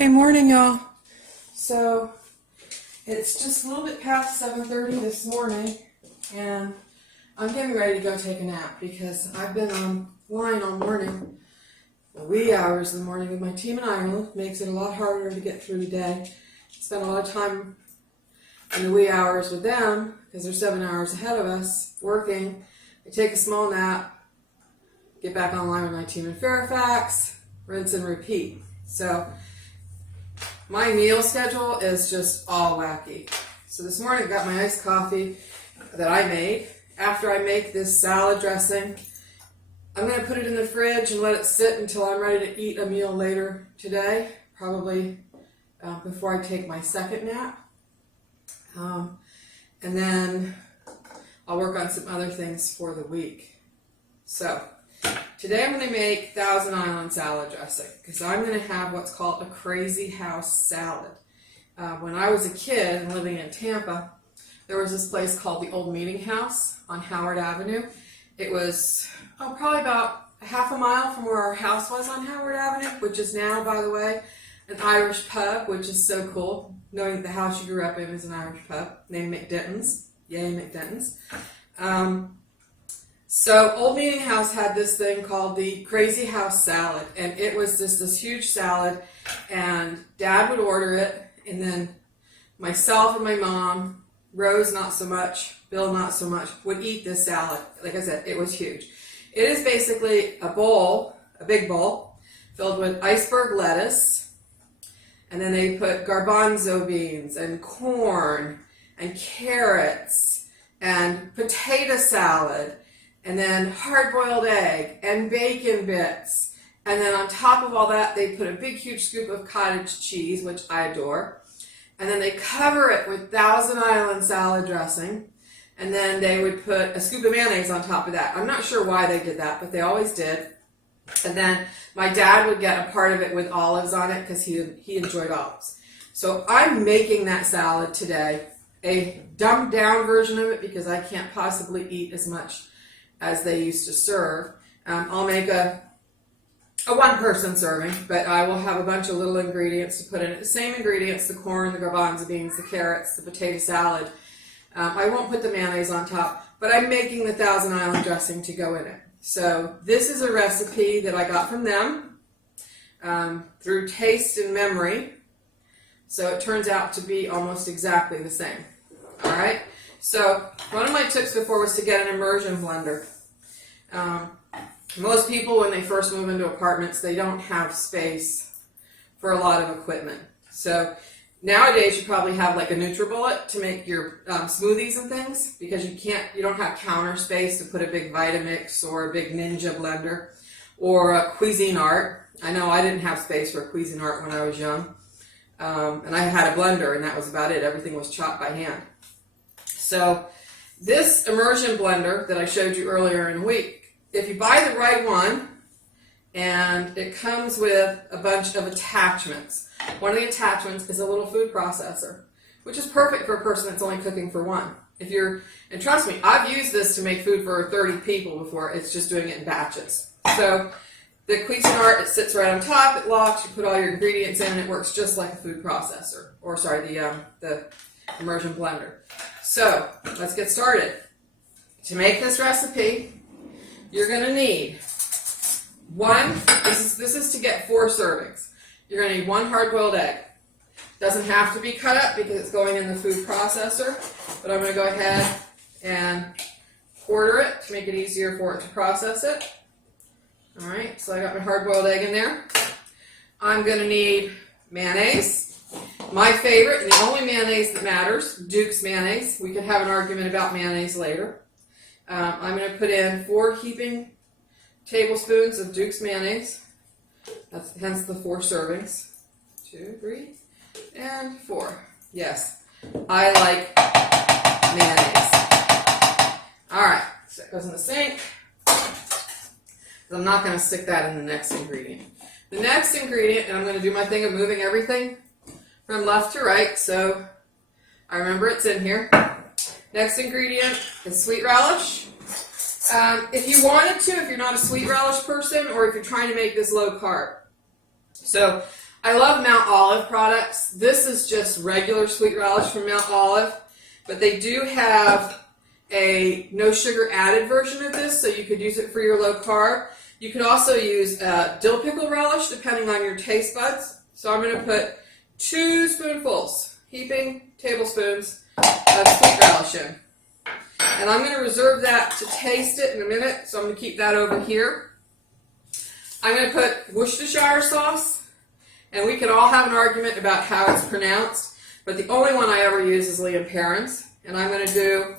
Hey, morning, y'all. So it's just a little bit past 7:30 this morning, and I'm getting ready to go take a nap because I've been online all morning. The wee hours of the morning with my team in Ireland makes it a lot harder to get through the day. Spend a lot of time in the wee hours with them because they're 7 hours ahead of us working. I take a small nap, get back online with my team in Fairfax, rinse and repeat. So my meal schedule is just all wacky. So this morning I got my iced coffee that I made. After I make this salad dressing, I'm going to put it in the fridge and let it sit until I'm ready to eat a meal later today, probably before I take my second nap. And then I'll work on some other things for the week. So today I'm going to make Thousand Island salad dressing because I'm going to have what's called a crazy house salad. When I was a kid and living in Tampa, there was this place called the Old Meeting House on Howard Avenue. It was probably about a half a mile from where our house was on Howard Avenue, which is now, by the way, an Irish pub, which is so cool, knowing that the house you grew up in is an Irish pub named McDenton's. Yay, McDenton's. So Old Meeting House had this thing called the Crazy House Salad, and it was just this huge salad, and Dad would order it, and then myself and my mom, Rose not so much, Bill not so much, would eat this salad. Like I said, it was huge. It is basically a bowl, a big bowl, filled with iceberg lettuce, and then they put garbanzo beans and corn and carrots and potato salad, and then hard-boiled egg and bacon bits. And then on top of all that, they put a big, huge scoop of cottage cheese, which I adore. And then they cover it with Thousand Island salad dressing. And then they would put a scoop of mayonnaise on top of that. I'm not sure why they did that, but they always did. And then my dad would get a part of it with olives on it because he enjoyed olives. So I'm making that salad today, a dumbed down version of it because I can't possibly eat as much as they used to serve. I'll make a one-person serving, but I will have a bunch of little ingredients to put in it. The same ingredients, the corn, the garbanzo beans, the carrots, the potato salad. I won't put the mayonnaise on top, but I'm making the Thousand Island dressing to go in it. So this is a recipe that I got from them through taste and memory. So it turns out to be almost exactly the same. All right. So one of my tips before was to get an immersion blender. Most people, when they first move into apartments, they don't have space for a lot of equipment. So nowadays you probably have like a NutriBullet to make your smoothies and things because you don't have counter space to put a big Vitamix or a big Ninja blender or a Cuisinart. I know I didn't have space for a Cuisinart when I was young. And I had a blender and that was about it. Everything was chopped by hand. So this immersion blender that I showed you earlier in the week, if you buy the right one, and it comes with a bunch of attachments. One of the attachments is a little food processor, which is perfect for a person that's only cooking for one. And trust me, I've used this to make food for 30 people before. It's just doing it in batches. So the Cuisinart, it sits right on top, it locks, you put all your ingredients in, and it works just like a food processor. Or sorry, the immersion blender. So let's get started. To make this recipe, you're going to need this is to get 4 servings. You're going to need 1 hard-boiled egg. Doesn't have to be cut up because it's going in the food processor, but I'm going to go ahead and quarter it to make it easier for it to process it. All right, so I got my hard-boiled egg in there. I'm going to need mayonnaise. My favorite, and the only mayonnaise that matters, Duke's mayonnaise. We could have an argument about mayonnaise later. I'm going to put in 4 heaping tablespoons of Duke's mayonnaise. That's hence the 4 servings. 2, 3, and 4. Yes, I like mayonnaise. All right, so it goes in the sink. I'm not going to stick that in the next ingredient. The next ingredient, and I'm going to do my thing of moving everything from left to right, so I remember it's in here. Next ingredient is sweet relish. If you wanted to, if you're not a sweet relish person, or if you're trying to make this low carb. So I love Mount Olive products. This is just regular sweet relish from Mount Olive, but they do have a no sugar added version of this, so you could use it for your low carb. You could also use dill pickle relish depending on your taste buds. So I'm going to put 2 spoonfuls, heaping tablespoons of sweet relish in. And I'm going to reserve that to taste it in a minute, so I'm going to keep that over here. I'm going to put Worcestershire sauce, and we can all have an argument about how it's pronounced, but the only one I ever use is Lea Perrins. And I'm going to do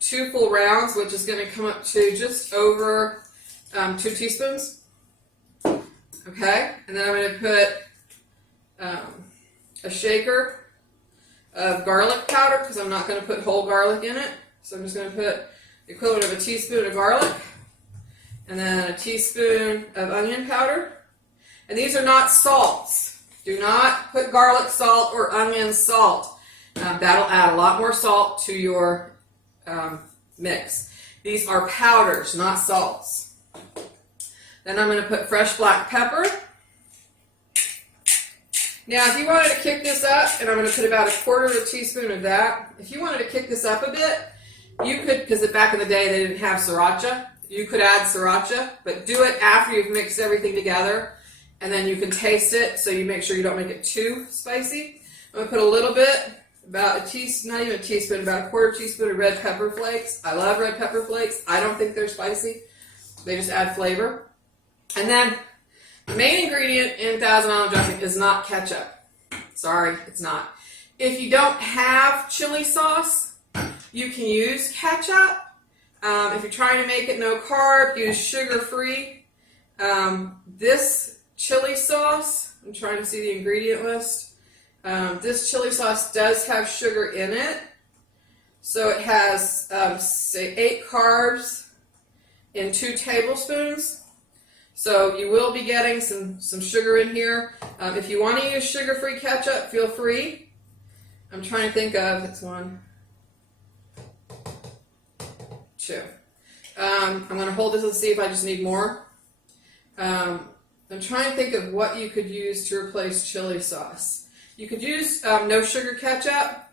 2 full rounds, which is going to come up to just over 2 teaspoons. Okay, and then I'm going to put a shaker of garlic powder, because I'm not going to put whole garlic in it. So I'm just going to put the equivalent of a teaspoon of garlic, and then a teaspoon of onion powder. And these are not salts. Do not put garlic salt or onion salt. That'll add a lot more salt to your mix. These are powders, not salts. Then I'm going to put fresh black pepper. Now, if you wanted to kick this up, and I'm going to put about 1/4 teaspoon of that. If you wanted to kick this up a bit, you could, because back in the day they didn't have sriracha, you could add sriracha, but do it after you've mixed everything together, and then you can taste it, so you make sure you don't make it too spicy. I'm going to put a little bit, about a teaspoon, not even a teaspoon, about 1/4 teaspoon of red pepper flakes. I love red pepper flakes. I don't think they're spicy. They just add flavor. And then the main ingredient in Thousand Island dressing is not ketchup. Sorry, it's not. If you don't have chili sauce, you can use ketchup. If you're trying to make it no carb, use sugar-free. This chili sauce, I'm trying to see the ingredient list. This chili sauce does have sugar in it. So it has, say, 8 carbs in 2 tablespoons. So you will be getting some sugar in here. If you want to use sugar-free ketchup, feel free. I'm trying to think of, it's 1, 2. I'm going to hold this and see if I just need more. I'm trying to think of what you could use to replace chili sauce. You could use no sugar ketchup.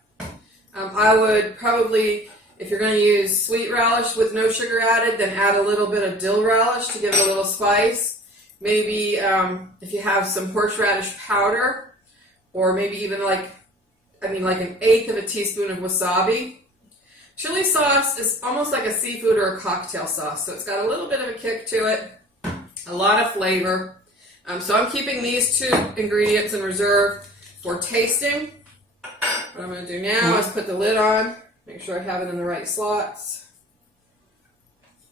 I would probably, if you're going to use sweet relish with no sugar added, then add a little bit of dill relish to give it a little spice. Maybe if you have some horseradish powder, or maybe even like an 1/8 of a teaspoon of wasabi. Chili sauce is almost like a seafood or a cocktail sauce, so it's got a little bit of a kick to it, a lot of flavor. So I'm keeping these 2 ingredients in reserve for tasting. What I'm going to do now is put the lid on, make sure I have it in the right slots.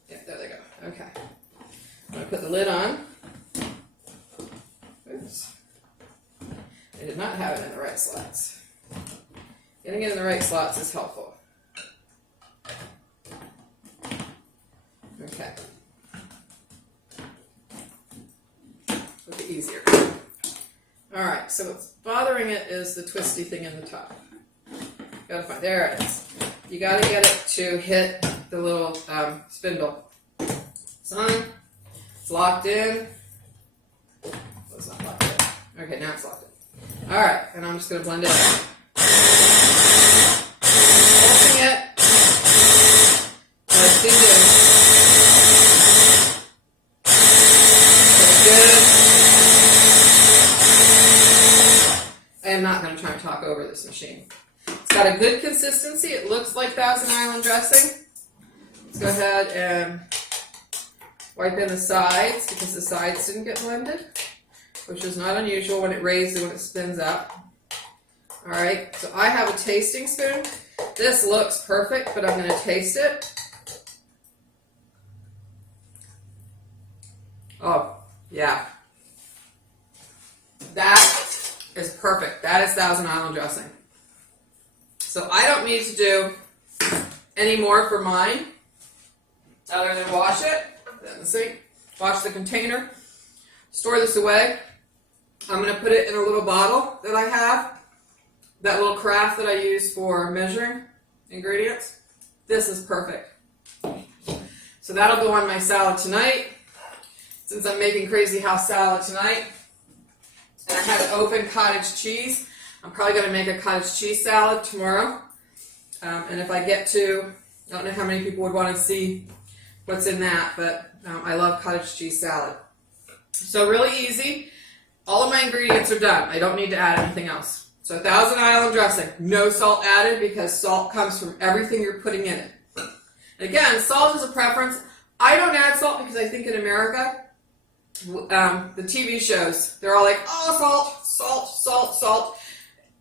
Yeah, there they go. Okay. I'm going to put the lid on. Oops. I did not have it in the right slots. Getting it in the right slots is helpful. Okay. It'll be easier. Alright, so what's bothering it is the twisty thing in the top. Gotta find, there it is. You gotta get it to hit the little spindle. It's on. It's locked in. Oh, it's not locked in. Okay, now it's locked in. Alright, and I'm just gonna blend it in. Pulsing it. Like they do. I am not going to try and talk over this machine. It's got a good consistency. It looks like Thousand Island dressing. Let's go ahead and wipe in the sides, because the sides didn't get blended, which is not unusual when it raises and when it spins up. Alright, so I have a tasting spoon. This looks perfect, but I'm going to taste it. Oh, yeah. That is perfect. That is Thousand Island dressing. So I don't need to do any more for mine other than wash it, put it in the sink, wash the container, store this away. I'm going to put it in a little bottle that I have, that little carafe that I use for measuring ingredients. This is perfect. So that'll go on my salad tonight. Since I'm making Crazy House salad tonight, And I have open cottage cheese. I'm probably going to make a cottage cheese salad tomorrow. And if I get to, I don't know how many people would want to see what's in that, but I love cottage cheese salad. So really easy. All of my ingredients are done. I don't need to add anything else. So Thousand Island dressing, no salt added because salt comes from everything you're putting in it. And again, salt is a preference. I don't add salt because I think in America, the TV shows, they're all like, oh, salt, salt, salt, salt.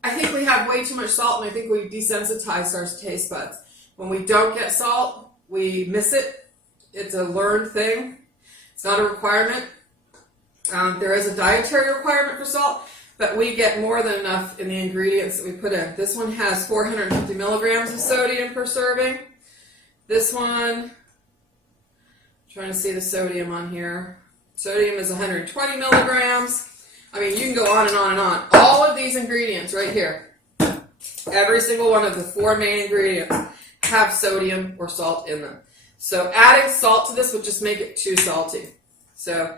I think we have way too much salt, and I think we desensitized our taste buds. When we don't get salt, we miss it. It's a learned thing. It's not a requirement. There is a dietary requirement for salt, but we get more than enough in the ingredients that we put in. This one has 450 milligrams of sodium per serving. This one, I'm trying to see the sodium on here. Sodium is 120 milligrams. I mean, you can go on and on and on. All of these ingredients right here, every single one of the 4 main ingredients have sodium or salt in them. So adding salt to this would just make it too salty. So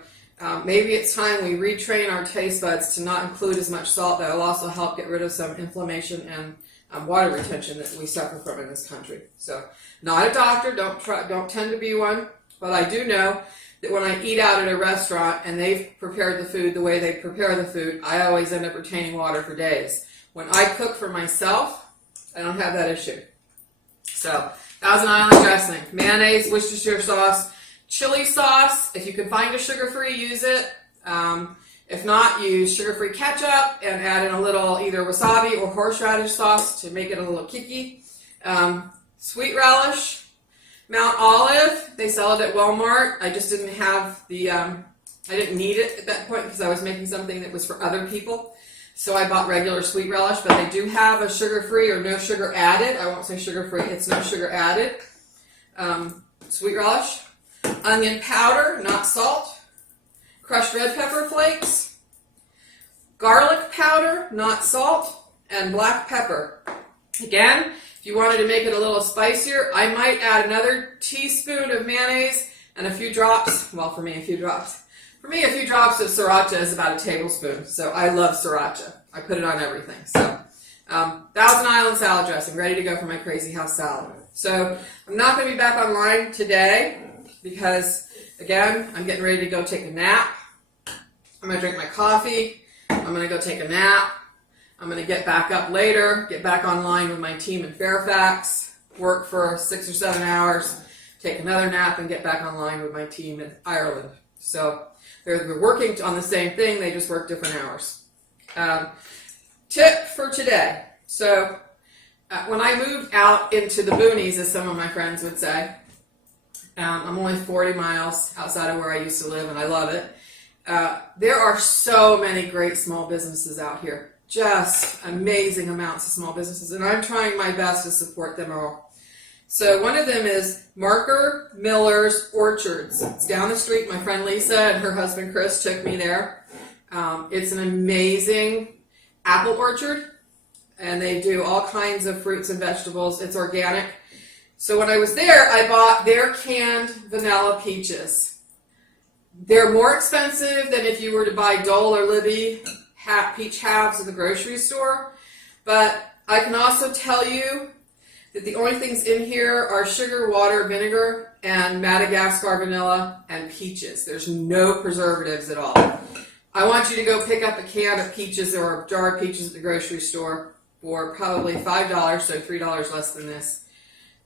maybe it's time we retrain our taste buds to not include as much salt. That will also help get rid of some inflammation and water retention that we suffer from in this country. So not a doctor, don't tend to be one, but I do know that when I eat out at a restaurant and they've prepared the food the way they prepare the food, I always end up retaining water for days. When I cook for myself, I don't have that issue. So, Thousand Island dressing, mayonnaise, Worcestershire sauce, chili sauce. If you can find a sugar-free, use it. If not, use sugar-free ketchup and add in a little either wasabi or horseradish sauce to make it a little kicky. Sweet relish. Mount Olive, they sell it at Walmart. I just didn't have the, I didn't need it at that point because I was making something that was for other people. So I bought regular sweet relish, but they do have a sugar-free or no sugar added. I won't say sugar-free, it's no sugar added. Sweet relish. Onion powder, not salt. Crushed red pepper flakes. Garlic powder, not salt. And black pepper. Again, if you wanted to make it a little spicier, I might add another teaspoon of mayonnaise and a few drops, well, for me, a few drops. For me, a few drops of sriracha is about a tablespoon, so I love sriracha. I put it on everything. So, Thousand Island salad dressing, ready to go for my crazy house salad. So, I'm not going to be back online today because, again, I'm getting ready to go take a nap. I'm going to drink my coffee. I'm going to go take a nap. I'm going to get back up later, get back online with my team in Fairfax, work for 6 or 7 hours, take another nap, and get back online with my team in Ireland. So they're working on the same thing, they just work different hours. Tip for today. So when I moved out into the boonies, as some of my friends would say, I'm only 40 miles outside of where I used to live, and I love it. There are so many great small businesses out here. Just amazing amounts of small businesses, and I'm trying my best to support them all. So one of them is Marker Miller's Orchards. It's down the street. My friend Lisa and her husband Chris took me there. It's an amazing apple orchard, and they do all kinds of fruits and vegetables. It's organic. So when I was there, I bought their canned vanilla peaches. They're more expensive than if you were to buy Dole or Libby peach halves at the grocery store, but I can also tell you that the only things in here are sugar, water, vinegar, and Madagascar vanilla and peaches. There's no preservatives at all. I want you to go pick up a can of peaches or a jar of peaches at the grocery store for probably $5, so $3 less than this.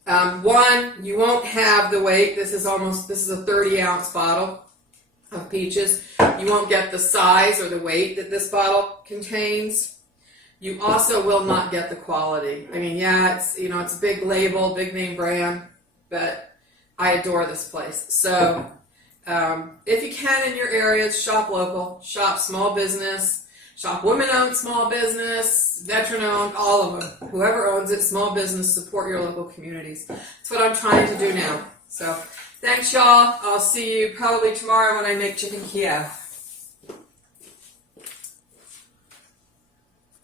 One, you won't have the weight. This is a 30-ounce bottle of peaches. You won't get the size or the weight that this bottle contains. You also will not get the quality. I mean, yeah, it's a big label, big name brand, but I adore this place. So if you can in your areas, shop local, shop small business, shop women-owned small business, veteran-owned, all of them. Whoever owns it, small business, support your local communities. That's what I'm trying to do now. So thanks, y'all. I'll see you probably tomorrow when I make chicken Kiev.